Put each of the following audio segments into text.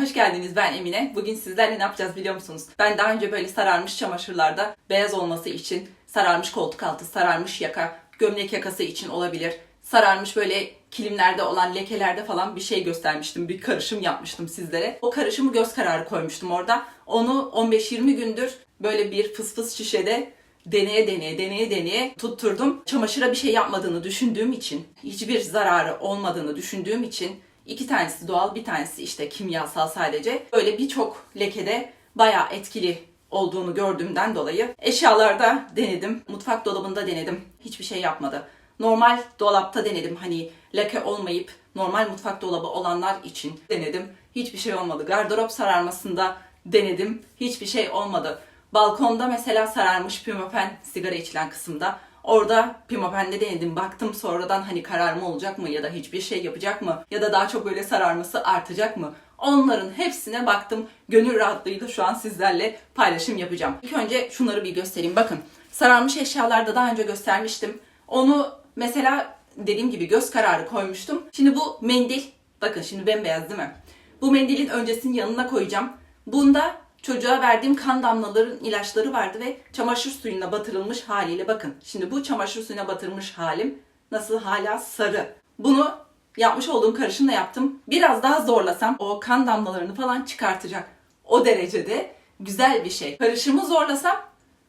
hoş geldiniz ben Emine. Bugün sizlerle ne yapacağız biliyor musunuz? Ben daha önce böyle sararmış çamaşırlarda beyaz olması için sararmış koltuk altı, sararmış yaka, gömlek yakası için olabilir. Sararmış böyle kilimlerde olan lekelerde falan bir şey göstermiştim. Bir karışım yapmıştım sizlere. O karışımı göz kararı koymuştum orada. Onu 15-20 gündür böyle bir fıs fıs şişede deneye deneye deneye deneye tutturdum. Çamaşıra bir şey yapmadığını düşündüğüm için, hiçbir zararı olmadığını düşündüğüm için iki tanesi doğal, bir tanesi işte kimyasal sadece. Böyle birçok lekede bayağı etkili olduğunu gördüğümden dolayı eşyalarda denedim. Mutfak dolabında denedim. Hiçbir şey yapmadı. Normal dolapta denedim. Hani leke olmayıp normal mutfak dolabı olanlar için denedim. Hiçbir şey olmadı. Gardırop sararmasında denedim. Hiçbir şey olmadı. Balkonda mesela sararmış pimapen sigara içilen kısımda. Orada pimapen'de denedim. Baktım sonradan hani kararma olacak mı ya da hiçbir şey yapacak mı ya da daha çok böyle sararması artacak mı? Onların hepsine baktım. Gönül rahatlığıyla şu an sizlerle paylaşım yapacağım. İlk önce şunları bir göstereyim. Bakın sararmış eşyalarda daha önce göstermiştim. Onu mesela dediğim gibi göz kararı koymuştum. Şimdi bu mendil bakın şimdi bembeyaz değil mi? Bu mendilin öncesinin yanına koyacağım. Bunda çocuğa verdiğim kan damlaların ilaçları vardı ve çamaşır suyuna batırılmış haliyle bakın. Şimdi bu çamaşır suyuna batırılmış halim nasıl hala sarı. Bunu yapmış olduğum karışımla yaptım. Biraz daha zorlasam o kan damlalarını falan çıkartacak. O derecede güzel bir şey. Karışımı zorlasam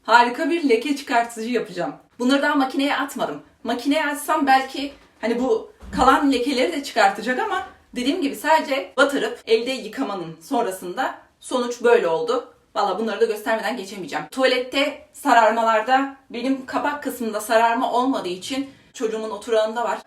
harika bir leke çıkartıcı yapacağım. Bunları daha makineye atmadım. Makineye atsam belki hani bu kalan lekeleri de çıkartacak ama dediğim gibi sadece batırıp elde yıkamanın sonrasında sonuç böyle oldu. Valla bunları da göstermeden geçemeyeceğim. Tuvalette sararmalarda benim kapak kısmında sararma olmadığı için çocuğumun oturağında var.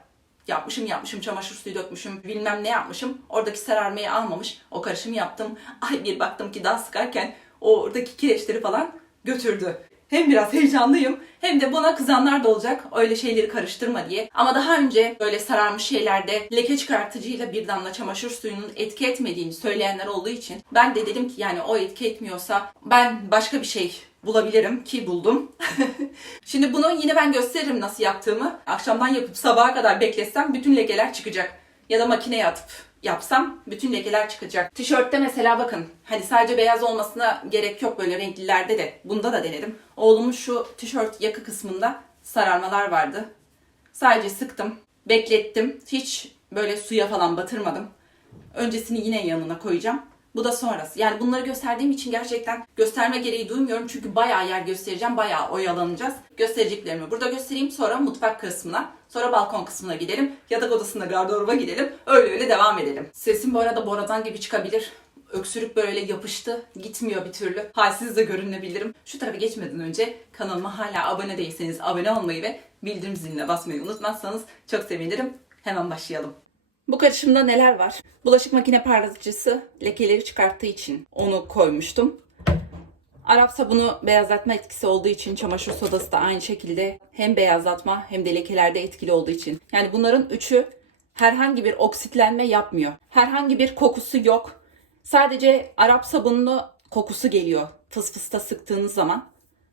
Yapmışım yapmışım çamaşır suyu dökmüşüm bilmem ne yapmışım. Oradaki sararmayı almamış. O karışımı yaptım. Ay bir baktım ki daha sıkarken oradaki kireçleri falan götürdü. Hem biraz heyecanlıyım hem de buna kızanlar da olacak öyle şeyleri karıştırma diye. Ama daha önce böyle sararmış şeylerde leke çıkartıcıyla bir damla çamaşır suyunun etki etmediğini söyleyenler olduğu için ben de dedim ki yani o etki etmiyorsa ben başka bir şey bulabilirim ki buldum. Şimdi bunu yine ben gösteririm nasıl yaptığımı. Akşamdan yapıp sabaha kadar bekletsem bütün lekeler çıkacak. Ya da makineye atıp yapsam bütün lekeler çıkacak. Tişörtte mesela bakın hani sadece beyaz olmasına gerek yok böyle renklilerde de. Bunda da denedim. Oğlumun şu tişört yaka kısmında sararmalar vardı. Sadece sıktım, beklettim. Hiç böyle suya falan batırmadım. Öncesini yine yanına koyacağım. Bu da sonrası. Yani bunları gösterdiğim için gerçekten gösterme gereği duymuyorum. Çünkü bayağı yer göstereceğim. Bayağı oyalanacağız. Göstereceklerimi burada göstereyim. Sonra mutfak kısmına. Sonra balkon kısmına gidelim. Yatak odasında gardıroba gidelim. Öyle öyle devam edelim. Sesim bu arada borazan gibi çıkabilir. Öksürük böyle yapıştı. Gitmiyor bir türlü. Halsiz de görünebilirim. Şu tarafa geçmeden önce kanalıma hala abone değilseniz abone olmayı ve bildirim ziline basmayı unutmazsanız çok sevinirim. Hemen başlayalım. Bu karışımda neler var? Bulaşık makine parlatıcısı lekeleri çıkarttığı için onu koymuştum. Arap sabunu beyazlatma etkisi olduğu için çamaşır sodası da aynı şekilde hem beyazlatma hem de lekelerde etkili olduğu için. Yani bunların üçü herhangi bir oksitlenme yapmıyor. Herhangi bir kokusu yok. Sadece Arap sabunlu kokusu geliyor fıs fısta sıktığınız zaman.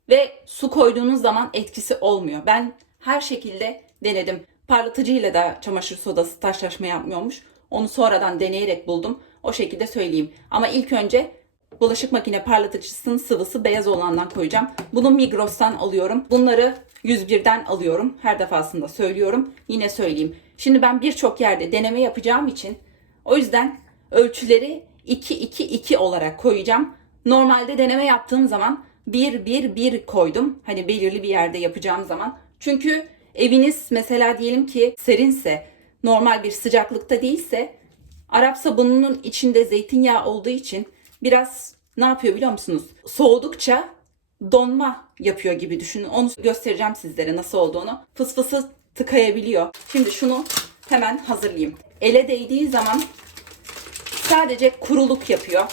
Ve su koyduğunuz zaman etkisi olmuyor. Ben her şekilde denedim. Parlatıcıyla da çamaşır sodası taşlaşma yapmıyormuş. Onu sonradan deneyerek buldum. O şekilde söyleyeyim. Ama ilk önce bulaşık makine parlatıcısının sıvısı beyaz olandan koyacağım. Bunu Migros'tan alıyorum. Bunları 101'den alıyorum. Her defasında söylüyorum. Yine söyleyeyim. Şimdi ben birçok yerde deneme yapacağım için o yüzden ölçüleri 2-2-2 olarak koyacağım. Normalde deneme yaptığım zaman 1-1-1 koydum. Hani belirli bir yerde yapacağım zaman. Çünkü eviniz mesela diyelim ki serinse, normal bir sıcaklıkta değilse Arap sabununun içinde zeytinyağı olduğu için biraz ne yapıyor biliyor musunuz? Soğudukça donma yapıyor gibi düşünün. Onu göstereceğim sizlere nasıl olduğunu. Fısfısı tıkayabiliyor. Şimdi şunu hemen hazırlayayım. Ele değdiği zaman sadece kuruluk yapıyor.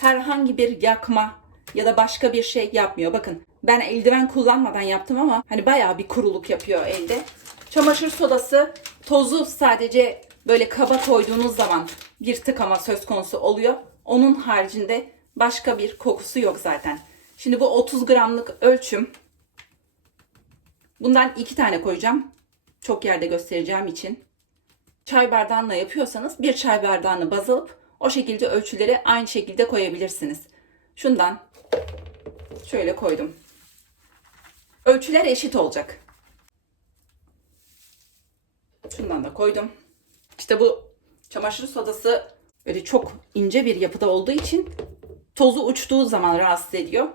Herhangi bir yakma ya da başka bir şey yapmıyor. Bakın ben eldiven kullanmadan yaptım ama hani bayağı bir kuruluk yapıyor elde. Çamaşır sodası tozu sadece böyle kaba koyduğunuz zaman bir tıkama söz konusu oluyor. Onun haricinde başka bir kokusu yok zaten. Şimdi bu 30 gramlık ölçüm. Bundan iki tane koyacağım. Çok yerde göstereceğim için. Çay bardağıyla yapıyorsanız bir çay bardağını baz alıp O şekilde ölçüleri aynı şekilde koyabilirsiniz. Şundan şöyle koydum. Ölçüler eşit olacak. Şundan da koydum. İşte bu çamaşır sodası böyle çok ince bir yapıda olduğu için tozu uçtuğu zaman rahatsız ediyor.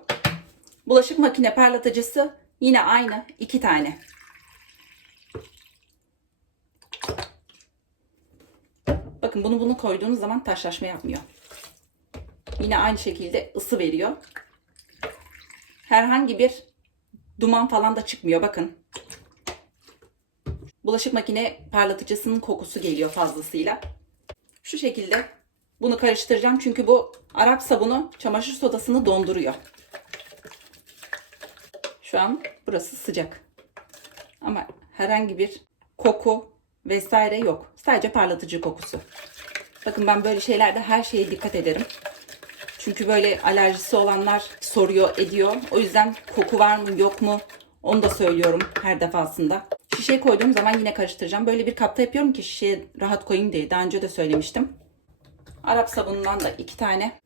Bulaşık makine parlatıcısı yine aynı iki tane. Bakın bunu bunu koyduğunuz zaman taşlaşma yapmıyor. Yine aynı şekilde ısı veriyor. Herhangi bir duman falan da çıkmıyor bakın. Bulaşık makine parlatıcısının kokusu geliyor fazlasıyla. Şu şekilde bunu karıştıracağım çünkü bu Arap sabunu çamaşır sodasını donduruyor. Şu an burası sıcak. Ama herhangi bir koku vesaire yok. Sadece parlatıcı kokusu. Bakın ben böyle şeylerde her şeye dikkat ederim. Çünkü böyle alerjisi olanlar soruyor, ediyor. O yüzden koku var mı, yok mu onu da söylüyorum her defasında. Şişeye koyduğum zaman yine karıştıracağım. Böyle bir kapta yapıyorum ki şişeye rahat koyayım diye. Daha önce de söylemiştim. Arap sabunundan da iki tane.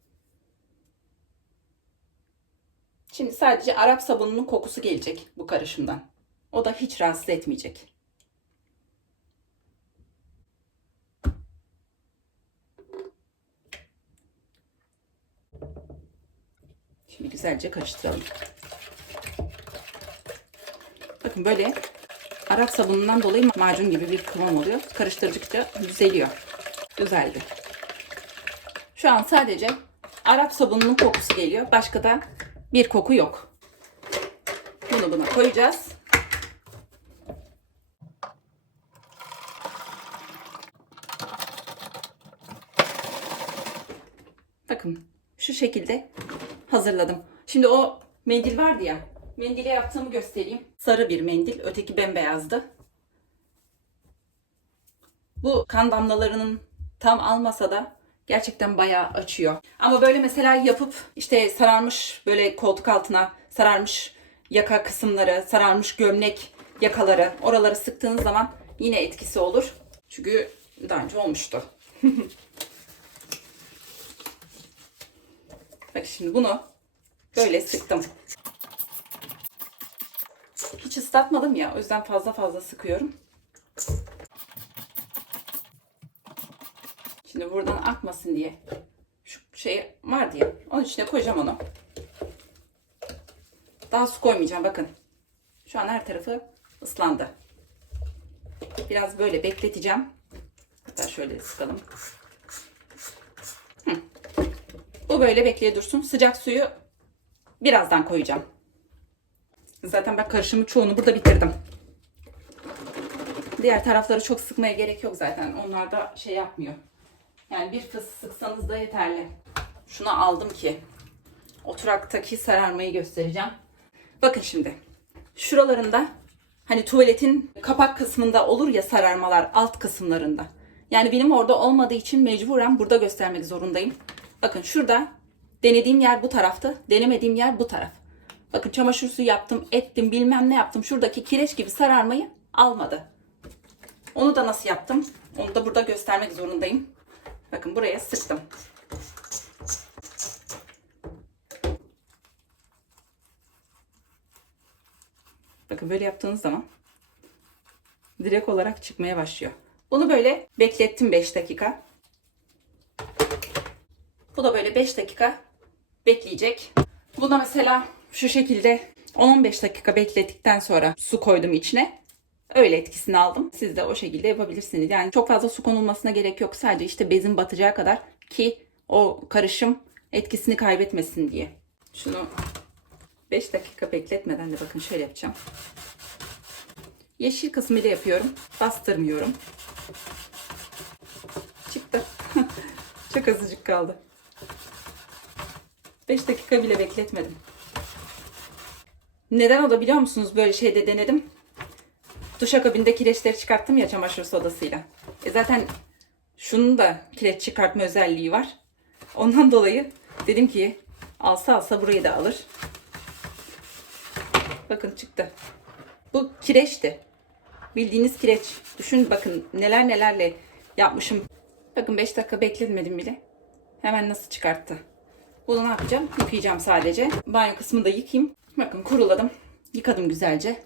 Şimdi sadece Arap sabununun kokusu gelecek bu karışımdan. O da hiç rahatsız etmeyecek. Şimdi güzelce karıştıralım. Bakın böyle Arap sabunundan dolayı macun gibi bir kıvam oluyor. Karıştırdıkça düzeliyor. Düzeldi. Şu an sadece Arap sabununun kokusu geliyor. Başka da bir koku yok. Bunu buna koyacağız. Bakın şu şekilde hazırladım. Şimdi o mendil vardı ya. Mendile yaptığımı göstereyim. Sarı bir mendil. Öteki bembeyazdı. Bu kan damlalarının tam almasa da gerçekten bayağı açıyor. Ama böyle mesela yapıp işte sararmış böyle koltuk altına sararmış yaka kısımları, sararmış gömlek yakaları oraları sıktığınız zaman yine etkisi olur. Çünkü daha önce olmuştu. Bak şimdi bunu böyle sıktım. Hiç ıslatmadım ya o yüzden fazla fazla sıkıyorum. Şimdi buradan akmasın diye şu şey var diye onun içine koyacağım onu. Daha su koymayacağım bakın. Şu an her tarafı ıslandı. Biraz böyle bekleteceğim. Hatta şöyle sıkalım. Bu böyle bekleye dursun. Sıcak suyu birazdan koyacağım. Zaten ben karışımı çoğunu burada bitirdim. Diğer tarafları çok sıkmaya gerek yok zaten. Onlar da şey yapmıyor. Yani bir fıs sıksanız da yeterli. Şunu aldım ki oturaktaki sararmayı göstereceğim. Bakın şimdi. Şuralarında hani tuvaletin kapak kısmında olur ya sararmalar alt kısımlarında. Yani benim orada olmadığı için mecburen burada göstermek zorundayım. Bakın şurada denediğim yer bu taraftı. Denemediğim yer bu taraf. Bakın çamaşır suyu yaptım, ettim, bilmem ne yaptım. Şuradaki kireç gibi sararmayı almadı. Onu da nasıl yaptım? Onu da burada göstermek zorundayım. Bakın buraya sıktım. Bakın böyle yaptığınız zaman direkt olarak çıkmaya başlıyor. Bunu böyle beklettim 5 dakika. Bu da böyle 5 dakika bekleyecek. Buna mesela şu şekilde 10-15 dakika beklettikten sonra su koydum içine. Öyle etkisini aldım. Siz de o şekilde yapabilirsiniz. Yani çok fazla su konulmasına gerek yok. Sadece işte bezin batacağı kadar ki o karışım etkisini kaybetmesin diye. Şunu 5 dakika bekletmeden de bakın şöyle yapacağım. Yeşil kısmıyla yapıyorum. Bastırmıyorum. Çıktı. Çok azıcık kaldı. 5 dakika bile bekletmedim. Neden o da biliyor musunuz? Böyle şeyde denedim. Duşakabinde kireçleri çıkarttım ya çamaşır sodasıyla. E zaten şunun da kireç çıkartma özelliği var. Ondan dolayı dedim ki alsa alsa burayı da alır. Bakın çıktı. Bu kireçti. Bildiğiniz kireç. Düşün bakın neler nelerle yapmışım. Bakın 5 dakika bekletmedim bile. Hemen nasıl çıkarttı. Bunu ne yapacağım? Yıkayacağım sadece. Banyo kısmını da yıkayayım. Bakın kuruladım. Yıkadım güzelce.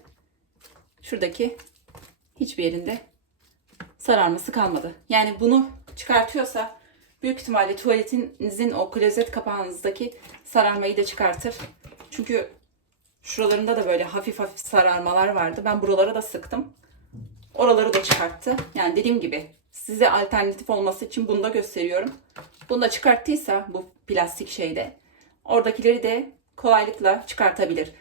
Şuradaki hiçbir yerinde sararması kalmadı. Yani bunu çıkartıyorsa büyük ihtimalle tuvaletinizin o klozet kapağınızdaki sararmayı da çıkartır. Çünkü şuralarında da böyle hafif hafif sararmalar vardı. Ben buralara da sıktım. Oraları da çıkarttı. Yani dediğim gibi size alternatif olması için bunu da gösteriyorum. Bunu da çıkarttıysa bu plastik şeyde oradakileri de kolaylıkla çıkartabilir.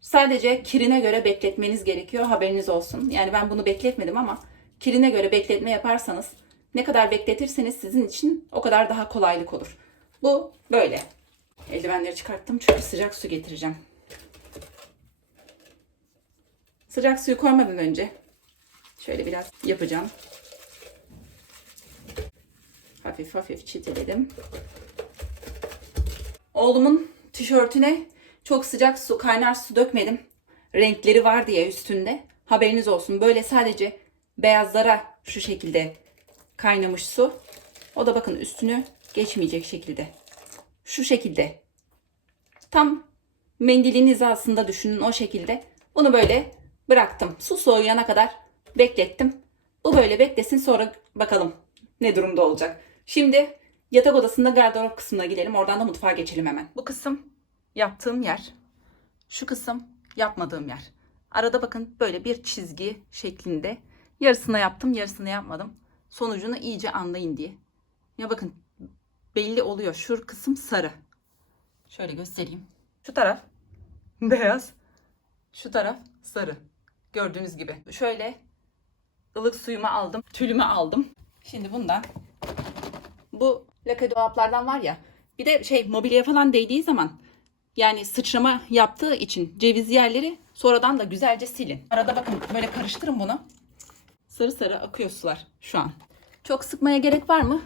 Sadece kirine göre bekletmeniz gerekiyor. Haberiniz olsun. Yani ben bunu bekletmedim ama kirine göre bekletme yaparsanız ne kadar bekletirseniz sizin için o kadar daha kolaylık olur. Bu böyle. Eldivenleri çıkarttım çünkü sıcak su getireceğim. Sıcak suyu koymadan önce şöyle biraz yapacağım. Hafif hafif çitiledim. Oğlumun tişörtüne çok sıcak su, kaynar su dökmedim. Renkleri var diye üstünde. Haberiniz olsun. Böyle sadece beyazlara şu şekilde kaynamış su. O da bakın üstünü geçmeyecek şekilde. Şu şekilde. Tam mendilin hizasında düşünün o şekilde. Bunu böyle bıraktım. Su soğuyana kadar beklettim. Bu böyle beklesin sonra bakalım ne durumda olacak. Şimdi yatak odasında gardırop kısmına gidelim. Oradan da mutfağa geçelim hemen. Bu kısım yaptığım yer. Şu kısım yapmadığım yer. Arada bakın böyle bir çizgi şeklinde. Yarısını yaptım, yarısını yapmadım. Sonucunu iyice anlayın diye. Ya bakın belli oluyor. Şu kısım sarı. Şöyle göstereyim. Şu taraf beyaz. Şu taraf sarı. Gördüğünüz gibi. Şöyle ılık suyumu aldım. Tülümü aldım. Şimdi bundan bu lake dolaplardan var ya bir de şey mobilya falan değdiği zaman yani sıçrama yaptığı için ceviz yerleri sonradan da güzelce silin. Arada bakın böyle karıştırın bunu. Sarı sarı akıyor sular şu an. Çok sıkmaya gerek var mı?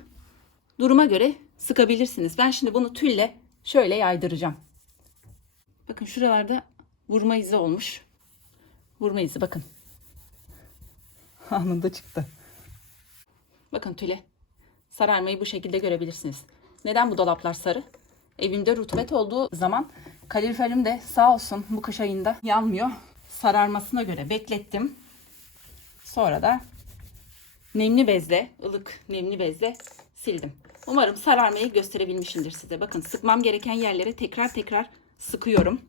Duruma göre sıkabilirsiniz. Ben şimdi bunu tülle şöyle yaydıracağım. Bakın şuralarda vurma izi olmuş. Vurma izi bakın. Anında çıktı. Bakın tüle. Sararmayı bu şekilde görebilirsiniz. Neden bu dolaplar sarı? Evimde rutubet olduğu zaman kaloriferim de sağ olsun bu kış ayında yanmıyor. Sararmasına göre beklettim. Sonra da nemli bezle, ılık nemli bezle sildim. Umarım sararmayı gösterebilmişimdir size. Bakın sıkmam gereken yerlere tekrar tekrar sıkıyorum.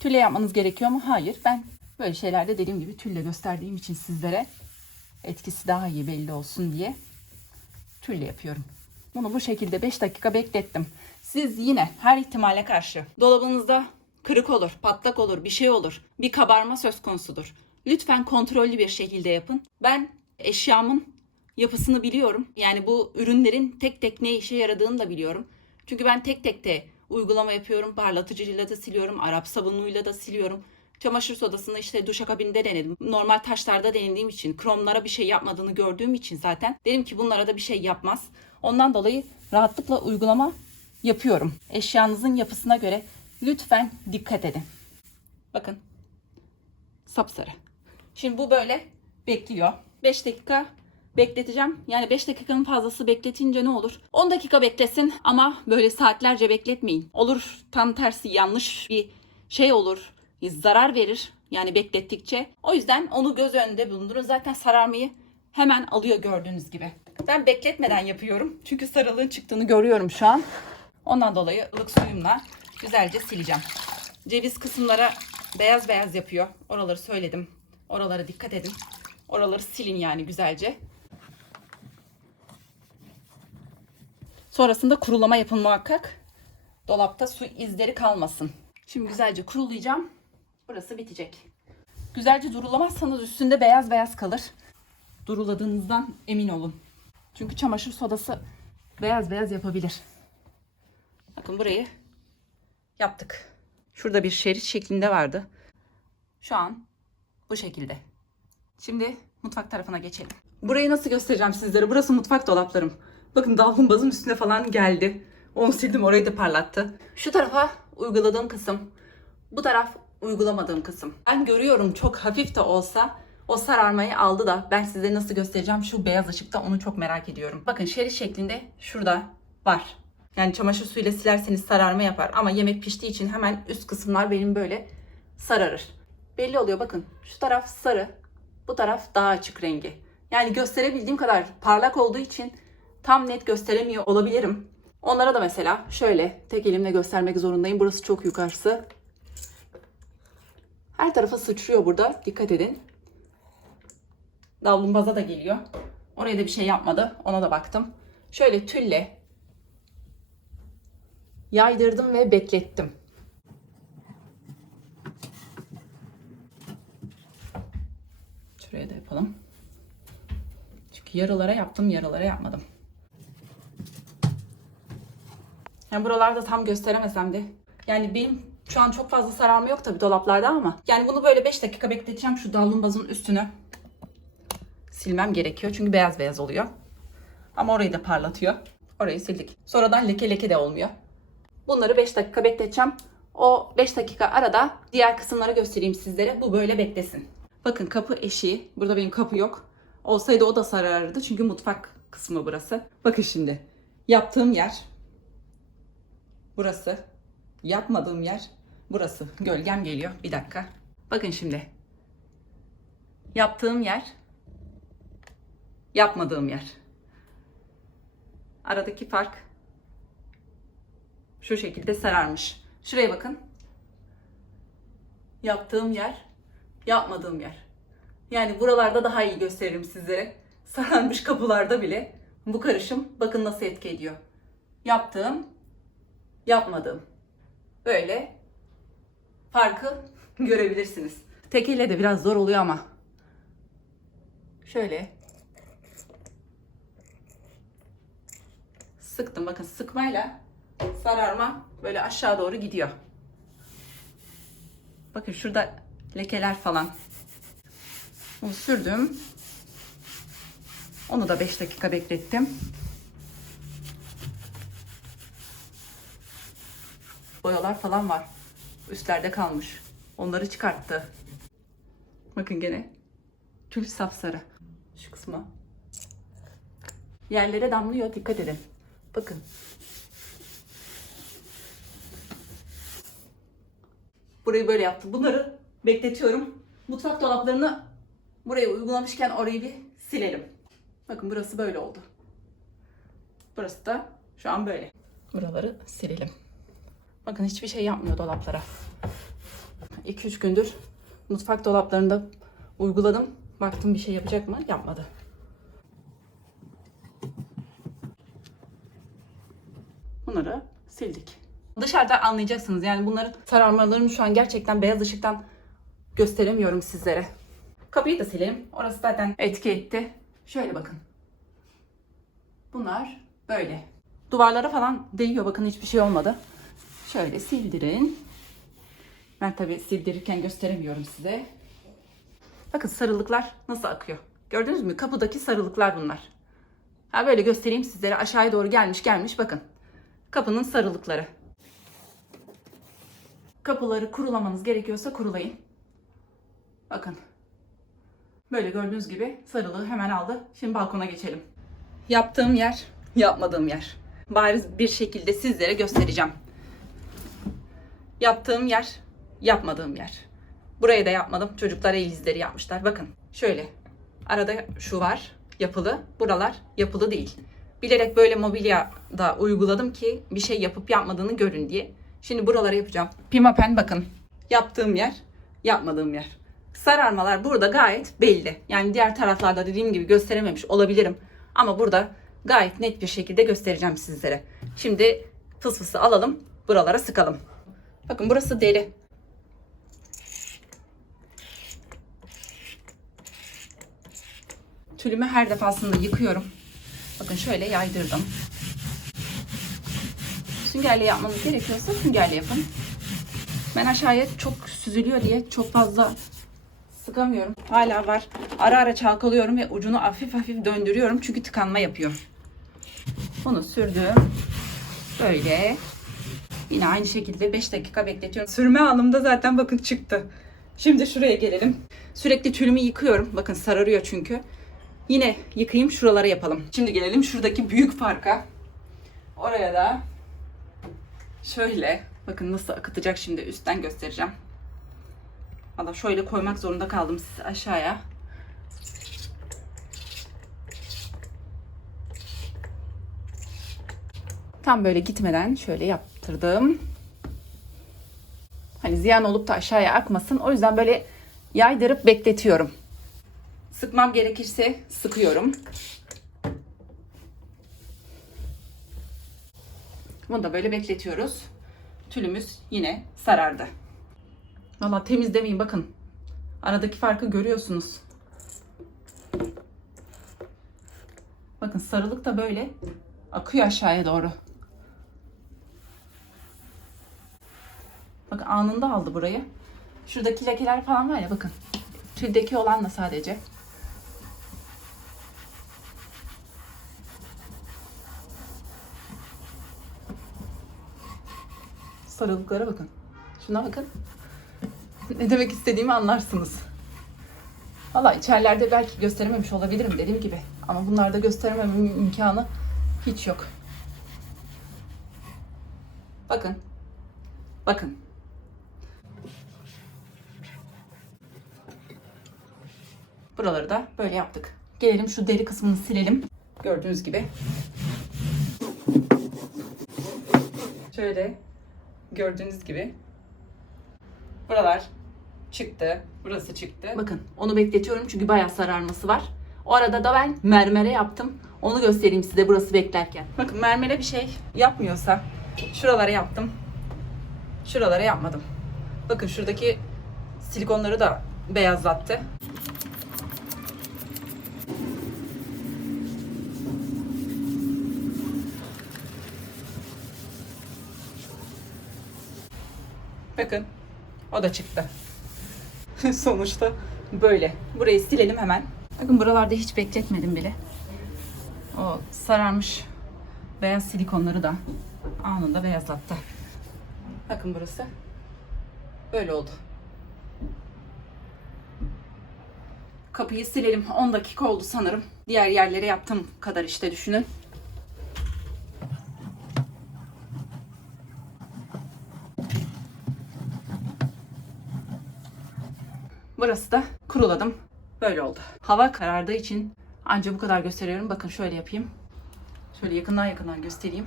Tülle yapmanız gerekiyor mu? Hayır. Ben böyle şeylerde dediğim gibi tülle gösterdiğim için sizlere etkisi daha iyi belli olsun diye tülle yapıyorum. Bunu bu şekilde 5 dakika beklettim. Siz yine her ihtimale karşı dolabınızda kırık olur, patlak olur, bir şey olur. Bir kabarma söz konusudur. Lütfen kontrollü bir şekilde yapın. Ben eşyamın yapısını biliyorum. Yani bu ürünlerin tek tek ne işe yaradığını da biliyorum. Çünkü ben tek tek de uygulama yapıyorum. Parlatıcıyla da siliyorum. Arap sabunuyla da siliyorum. Çamaşır sodasını işte duşakabinde denedim. Normal taşlarda denediğim için, kromlara bir şey yapmadığını gördüğüm için zaten dedim ki bunlara da bir şey yapmaz. Ondan dolayı rahatlıkla uygulama yapıyorum. Eşyanızın yapısına göre lütfen dikkat edin. Bakın. Sapsarı. Şimdi bu böyle bekliyor. 5 dakika bekleteceğim. Yani 5 dakikanın fazlası bekletince ne olur? 10 dakika beklesin ama böyle saatlerce bekletmeyin. Olur tam tersi yanlış bir şey olur. Zarar verir. Yani beklettikçe. O yüzden onu göz önünde bulundurun. Zaten sararmayı hemen alıyor gördüğünüz gibi. Ben bekletmeden yapıyorum. Çünkü sarılığın çıktığını görüyorum şu an. Ondan dolayı ılık suyumla güzelce sileceğim. Ceviz kısımlara beyaz beyaz yapıyor. Oraları söyledim. Oralara dikkat edin. Oraları silin yani güzelce. Sonrasında kurulama yapın muhakkak. Dolapta su izleri kalmasın. Şimdi güzelce kurulayacağım. Burası bitecek. Güzelce durulamazsanız üstünde beyaz beyaz kalır. Duruladığınızdan emin olun. Çünkü çamaşır sodası beyaz beyaz yapabilir. Bakın burayı yaptık. Şurada bir şerit şeklinde vardı. Şu an bu şekilde. Şimdi mutfak tarafına geçelim. Burayı nasıl göstereceğim sizlere? Burası mutfak dolaplarım. Bakın davlumbazın üstüne falan geldi. Onu sildim orayı da parlattı. Şu tarafa uyguladığım kısım. Bu taraf uygulamadığım kısım. Ben görüyorum çok hafif de olsa O sararmayı aldı da ben size nasıl göstereceğim şu beyaz ışıkta onu çok merak ediyorum. Bakın şerit şeklinde şurada var. Yani çamaşır suyuyla silerseniz sararma yapar ama yemek piştiği için hemen üst kısımlar benim böyle sararır. Belli oluyor bakın şu taraf sarı bu taraf daha açık rengi. Yani gösterebildiğim kadar parlak olduğu için tam net gösteremiyor olabilirim. Onlara da mesela şöyle tek elimle göstermek zorundayım. Burası çok yukarısı. Her tarafa sıçrıyor burada. Dikkat edin. Davlumbaza da geliyor. Oraya da bir şey yapmadı. Ona da baktım. Şöyle tülle yaydırdım ve beklettim. Şuraya da yapalım. Çünkü yarılara yaptım, yarılara yapmadım. Yani buralarda tam gösteremesem de. Yani benim şu an çok fazla sararma yok tabii dolaplarda ama. Yani bunu böyle 5 dakika bekleteceğim şu davlumbazın üstünü. Silmem gerekiyor çünkü beyaz beyaz oluyor. Ama orayı da parlatıyor. Orayı sildik. Sonradan leke leke de olmuyor. Bunları 5 dakika bekleteceğim. O 5 dakika arada diğer kısımları göstereyim sizlere. Bu böyle beklesin. Bakın kapı eşiği. Burada benim kapı yok. Olsaydı o da sararırdı. Çünkü mutfak kısmı burası. Bakın şimdi. Yaptığım yer burası. Yapmadığım yer burası. Gölgem geliyor. Bir dakika. Bakın şimdi. Yaptığım yer yapmadığım yer. Aradaki fark şu şekilde sararmış. Şuraya bakın. Yaptığım yer, yapmadığım yer. Yani buralarda daha iyi gösteririm sizlere. Sararmış kapılarda bile bu karışım bakın nasıl etki ediyor. Yaptığım, yapmadığım. Böyle farkı görebilirsiniz. Tek elle de biraz zor oluyor ama. Şöyle sıktım bakın sıkmayla sararma böyle aşağı doğru gidiyor. Bakın şurada lekeler falan. Bunu sürdüm. Onu da 5 dakika beklettim. Boyalar falan var. Üstlerde kalmış. Onları çıkarttı. Bakın gene tül sapsarı. Şu kısmı. Yerlere damlıyor. Dikkat edin. Bakın. Burayı böyle yaptım. Bunları bekletiyorum. Mutfak dolaplarını buraya uygulamışken orayı bir silelim. Bakın burası böyle oldu. Burası da şu an böyle. Buraları silelim. Bakın hiçbir şey yapmıyor dolaplara. 2-3 gündür mutfak dolaplarında uyguladım. Baktım bir şey yapacak mı? Yapmadı. Bunları sildik. Dışarıda anlayacaksınız. Yani bunların sararmalarını şu an gerçekten beyaz ışıktan gösteremiyorum sizlere. Kapıyı da silelim. Orası zaten etki etti. Şöyle bakın. Bunlar böyle. Duvarlara falan değiyor. Bakın hiçbir şey olmadı. Şöyle sildirin. Ben tabii sildirirken gösteremiyorum size. Bakın sarılıklar nasıl akıyor. Gördünüz mü? Kapıdaki sarılıklar bunlar. Ha böyle göstereyim sizlere. Aşağıya doğru gelmiş gelmiş bakın. Kapının sarılıkları. Kapıları kurulamanız gerekiyorsa kurulayın. Bakın. Böyle gördüğünüz gibi sarılığı hemen aldı. Şimdi balkona geçelim. Yaptığım yer, yapmadığım yer. Bariz bir şekilde sizlere göstereceğim. Yaptığım yer, yapmadığım yer. Burayı da yapmadım. Çocuklar el izleri yapmışlar. Bakın şöyle. Arada şu var yapılı. Buralar yapılı değil. Bilerek böyle mobilya da uyguladım ki bir şey yapıp yapmadığını görün diye. Şimdi buraları yapacağım. Pimapen bakın. Yaptığım yer, yapmadığım yer. Sararmalar burada gayet belli. Yani diğer taraflarda dediğim gibi gösterememiş olabilirim. Ama burada gayet net bir şekilde göstereceğim sizlere. Şimdi fıs fısı alalım, buralara sıkalım. Bakın burası deri. Tülümü her defasında yıkıyorum. Bakın şöyle yaydırdım. Süngerle yapmanız gerekiyorsa süngerle yapın. Ben aşağıya çok süzülüyor diye çok fazla sıkamıyorum. Hala var. Ara ara çalkalıyorum ve ucunu hafif hafif döndürüyorum çünkü tıkanma yapıyor. Bunu sürdüm. Böyle. Yine aynı şekilde 5 dakika bekletiyorum. Sürme anımda zaten bakın çıktı. Şimdi şuraya gelelim. Sürekli tülümü yıkıyorum. Bakın sararıyor çünkü. Yine yıkayayım şuralara yapalım. Şimdi gelelim şuradaki büyük farka. Oraya da şöyle bakın nasıl akıtacak şimdi üstten göstereceğim. Valla şöyle koymak zorunda kaldım size aşağıya. Tam böyle gitmeden şöyle yaptırdım. Hani ziyan olup da aşağıya akmasın. O yüzden böyle yaydırıp bekletiyorum. Sıkmam gerekirse sıkıyorum. Bunu da böyle bekletiyoruz. Tülümüz yine sarardı. Valla temiz demeyin bakın. Aradaki farkı görüyorsunuz. Bakın sarılık da böyle akıyor aşağıya doğru. Bakın anında aldı burayı. Şuradaki lekeler falan var ya bakın. Tüldeki olan da sadece. Sarılıklara bakın. Şuna bakın. Ne demek istediğimi anlarsınız. Valla içerilerde belki gösterememiş olabilirim dediğim gibi. Ama bunlarda gösteremememin imkanı hiç yok. Bakın. Bakın. Buraları da böyle yaptık. Gelelim şu deri kısmını silelim. Gördüğünüz gibi. Şöyle gördüğünüz gibi. Buralar çıktı. Burası çıktı. Bakın onu bekletiyorum çünkü bayağı sararması var. O arada da ben mermere yaptım. Onu göstereyim size burası beklerken. Bakın mermere bir şey yapmıyorsa şuralara yaptım. Şuralara yapmadım. Bakın şuradaki silikonları da beyazlattı. Bakın o da çıktı. Sonuçta böyle. Burayı silelim hemen. Bakın buralarda hiç bekletmedim bile. O sararmış beyaz silikonları da anında beyazlattı. Bakın burası. Böyle oldu. Kapıyı silelim. 10 dakika oldu sanırım. Diğer yerlere yaptığım kadar işte düşünün. Burası da kuruladım. Böyle oldu. Hava karardığı için anca bu kadar gösteriyorum. Bakın şöyle yapayım. Şöyle yakından yakından göstereyim.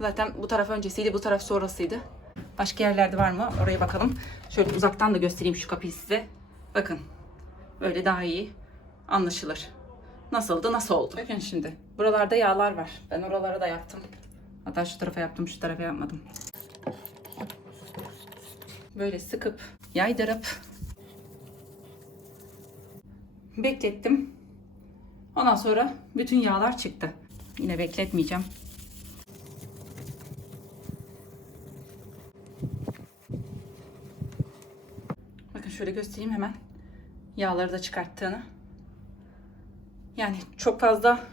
Zaten bu taraf öncesiydi, bu taraf sonrasıydı. Başka yerlerde var mı? Oraya bakalım. Şöyle uzaktan da göstereyim şu kapıyı size. Bakın. Böyle daha iyi anlaşılır. Nasıldı, nasıl oldu? Bakın şimdi. Buralarda yağlar var. Ben oralara da yaptım. Hatta şu tarafa yaptım, şu tarafa yapmadım. Böyle sıkıp, yaydırıp beklettim. Ondan sonra bütün yağlar çıktı. Yine bekletmeyeceğim. Bakın şöyle göstereyim hemen. Yağları da çıkarttığını. Yani çok fazla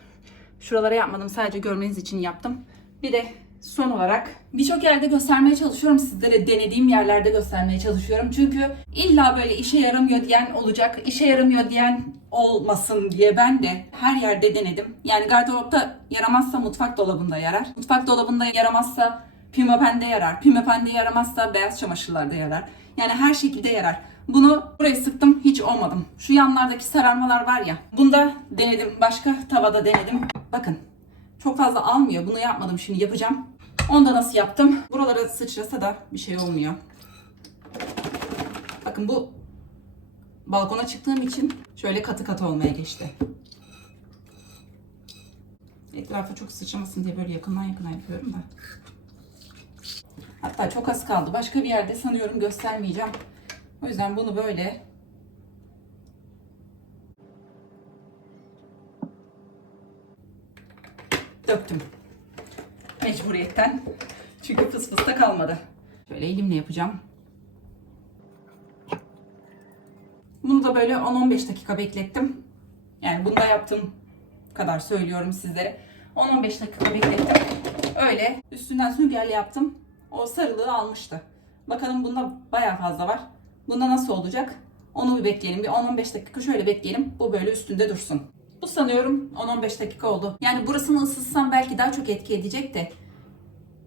şuralara yapmadım. Sadece görmeniz için yaptım. Bir de son olarak birçok yerde göstermeye çalışıyorum sizlere. Denediğim yerlerde göstermeye çalışıyorum. Çünkü illa böyle işe yaramıyor diyen olacak. işe yaramıyor diyen olmasın diye ben de her yerde denedim. Yani gardıropta yaramazsa mutfak dolabında yarar. Mutfak dolabında yaramazsa pimapen'de yarar. Pimapen'de yaramazsa beyaz çamaşırlarda yarar. Yani her şekilde yarar. Bunu buraya sıktım hiç olmadım. Şu yanlardaki sararmalar var ya. Bunda denedim. Başka tavada denedim. Bakın çok fazla almıyor. Bunu yapmadım şimdi yapacağım. Onda nasıl yaptım? Buralara sıçrasa da bir şey olmuyor. Bakın bu balkona çıktığım için şöyle katı katı olmaya geçti. Etrafa çok sıçramasın diye böyle yakından yakından yapıyorum da. Hatta çok az kaldı. Başka bir yerde sanıyorum göstermeyeceğim. O yüzden bunu böyle döktüm. Mecburiyetten. Çünkü fıs fıs da kalmadı. Şöyle elimle yapacağım. Bunu da böyle 10-15 dakika beklettim. Yani bunda yaptığım kadar söylüyorum sizlere. 10-15 dakika beklettim. Öyle üstünden süngerle yaptım. O sarılığı almıştı. Bakalım bunda bayağı fazla var. Bunda nasıl olacak? Onu bir bekleyelim. Bir 10-15 dakika şöyle bekleyelim. Bu böyle üstünde dursun. Bu sanıyorum 10-15 dakika oldu. Yani burasını ısıtsam belki daha çok etki edecek de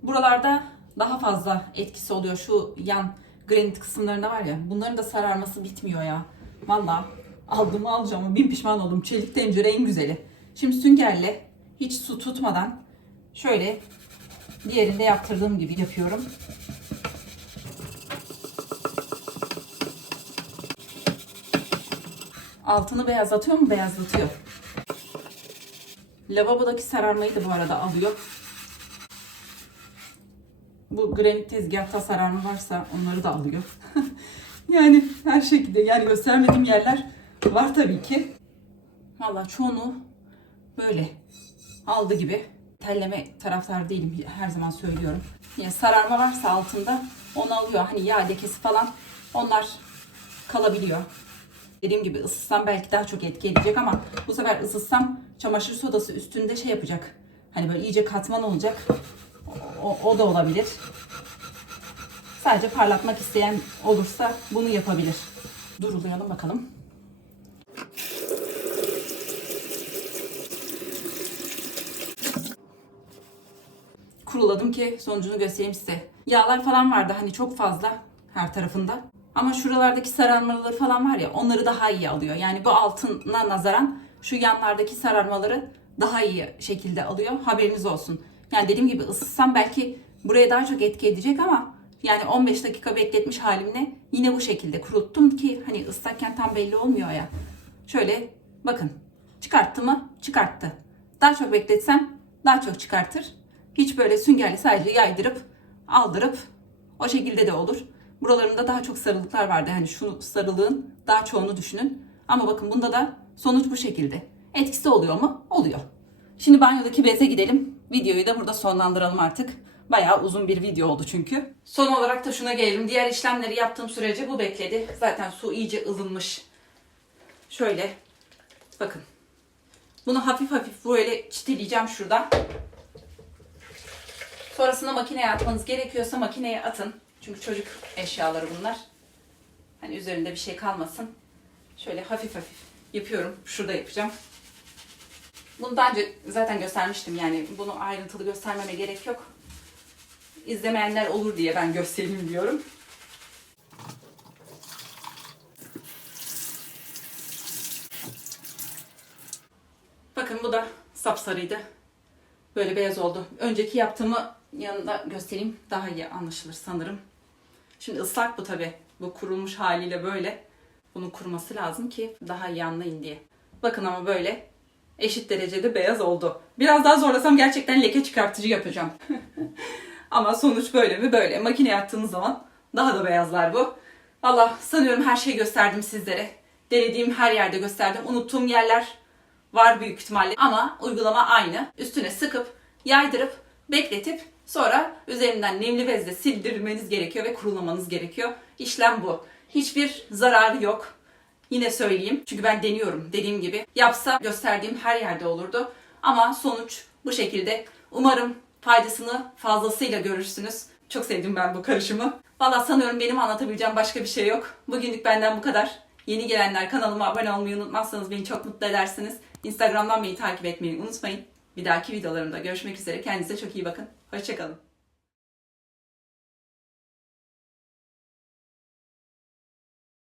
buralarda daha fazla etkisi oluyor. Şu yan granit kısımlarında var ya. Bunların da sararması bitmiyor ya. Valla aldım alacağım. Bin pişman oldum. Çelik tencere en güzeli. Şimdi süngerle hiç su tutmadan şöyle diğerinde yaptırdığım gibi yapıyorum. Altını beyazlatıyor mu? Beyazlatıyor. Lavabodaki sararmayı da bu arada alıyor. Bu granit tezgahta sararma varsa onları da alıyor. yani her şekilde yani göstermediğim yerler var tabii ki. Valla çoğunu böyle aldı gibi. Telleme taraftar değilim her zaman söylüyorum. Yani sararma varsa altında onu alıyor. Hani yağ lekesi falan onlar kalabiliyor. Dediğim gibi ısıtsam belki daha çok etki edecek ama bu sefer ısıtsam çamaşır sodası üstünde şey yapacak. Hani böyle iyice katman olacak. O, o- da olabilir. Sadece parlatmak isteyen olursa bunu yapabilir. Durulayalım bakalım. kuruladım ki sonucunu göstereyim size. Yağlar falan vardı hani çok fazla her tarafında. Ama şuralardaki sararmaları falan var ya onları daha iyi alıyor. Yani bu altına nazaran şu yanlardaki sararmaları daha iyi şekilde alıyor. Haberiniz olsun. Yani dediğim gibi ısıtsam belki buraya daha çok etki edecek ama yani 15 dakika bekletmiş halimle yine bu şekilde kuruttum ki hani ıslakken tam belli olmuyor ya. Şöyle bakın çıkarttı mı? Çıkarttı. Daha çok bekletsem daha çok çıkartır. Hiç böyle süngerle sadece yaydırıp aldırıp o şekilde de olur. Buralarında daha çok sarılıklar vardı. Hani şu sarılığın daha çoğunu düşünün. Ama bakın bunda da sonuç bu şekilde. Etkisi oluyor mu? Oluyor. Şimdi banyodaki beze gidelim. Videoyu da burada sonlandıralım artık. Bayağı uzun bir video oldu çünkü. Son olarak da şuna gelelim. Diğer işlemleri yaptığım sürece bu bekledi. Zaten su iyice ılınmış. Şöyle bakın. Bunu hafif hafif böyle çiteleyeceğim şurada. Sonrasında makineye atmanız gerekiyorsa makineye atın. Çünkü çocuk eşyaları bunlar. Hani üzerinde bir şey kalmasın. Şöyle hafif hafif yapıyorum. Şurada yapacağım. Bunu daha önce zaten göstermiştim yani bunu ayrıntılı göstermeme gerek yok. İzlemeyenler olur diye ben göstereyim diyorum. Bakın bu da sapsarıydı. Böyle beyaz oldu. Önceki yaptığımı yanında göstereyim. Daha iyi anlaşılır sanırım. Şimdi ıslak bu tabi. Bu kurulmuş haliyle böyle. Bunun kuruması lazım ki daha iyi anlayın diye. Bakın ama böyle eşit derecede beyaz oldu. Biraz daha zorlasam gerçekten leke çıkartıcı yapacağım. ama sonuç böyle mi? Böyle. Makineye attığınız zaman daha da beyazlar bu. Valla sanıyorum her şeyi gösterdim sizlere. Denediğim her yerde gösterdim. Unuttuğum yerler var büyük ihtimalle ama uygulama aynı. Üstüne sıkıp yaydırıp bekletip sonra üzerinden nemli bezle sildirmeniz gerekiyor ve kurulamanız gerekiyor. İşlem bu. Hiçbir zararı yok. Yine söyleyeyim. Çünkü ben deniyorum dediğim gibi. Yapsa gösterdiğim her yerde olurdu. Ama sonuç bu şekilde. Umarım faydasını fazlasıyla görürsünüz. Çok sevdim ben bu karışımı. Valla sanıyorum benim anlatabileceğim başka bir şey yok. Bugünlük benden bu kadar. Yeni gelenler kanalıma abone olmayı unutmazsanız beni çok mutlu edersiniz. Instagram'dan beni takip etmeyi unutmayın. Bir dahaki videolarımda görüşmek üzere. Kendinize çok iyi bakın. Hoşçakalın.